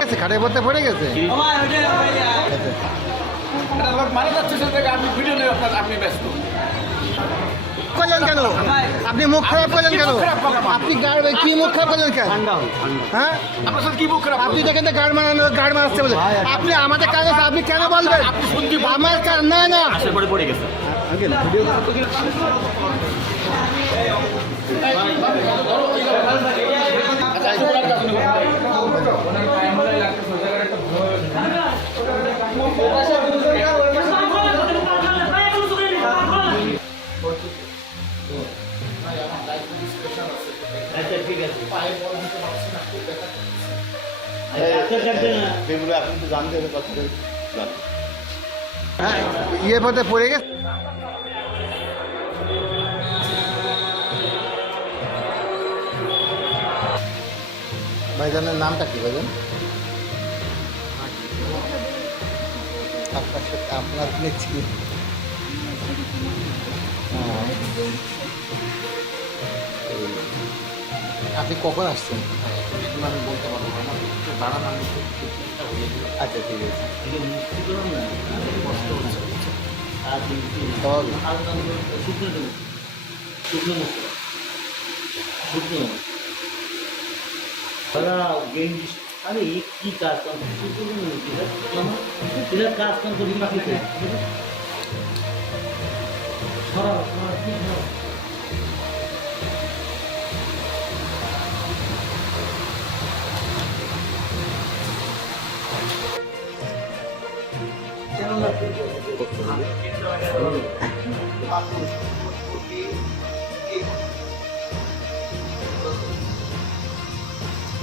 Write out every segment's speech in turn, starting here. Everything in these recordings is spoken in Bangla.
গেছে খাটে পড়তে পড়ে গেছে? যাচ্ছে আপনি ভিডিও আপনার আপনি ব্যস্ত। করলেন কেন? আপনি মুখ খারাপ করলেন কেন? আপনি গাড় কি মুখ খারাপ করলেন কেন? হ্যাঁ? আপনি দেখেন গাড় মারানো গাড় মারছে বলে। আপনি আমাদের কাজ আছে, আপনি কেন বলবেন? আমার কাজ না না। পরে আচ্ছা ঠিক আছে। যেগুলো এখন তো জানতে হবে কত হ্যাঁ ইয়ে পথে পড়ে গেছে। ভাইজানের নামটা কি ভাইজান? আপনার সাথে আপনার দেখছি হ্যাঁ। আপনি কখন আসছেন? আমি বলতে পারব। আমার দাঁড়ান আমি আচ্ছা ঠিক আছে। কষ্ট হচ্ছে। শুকনো আরে কি কাজ কাম কাম করি করে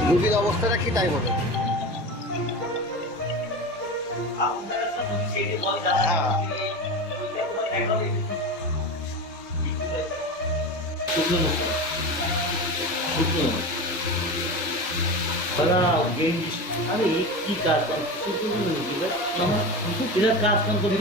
রুগীর অবস্থাটা কি তাই বলে? হ্যাঁ। শুকনো শুকনো গেঞ্জি আরে কি কাজ কাম মুক্তি এটা কাজ কাম করি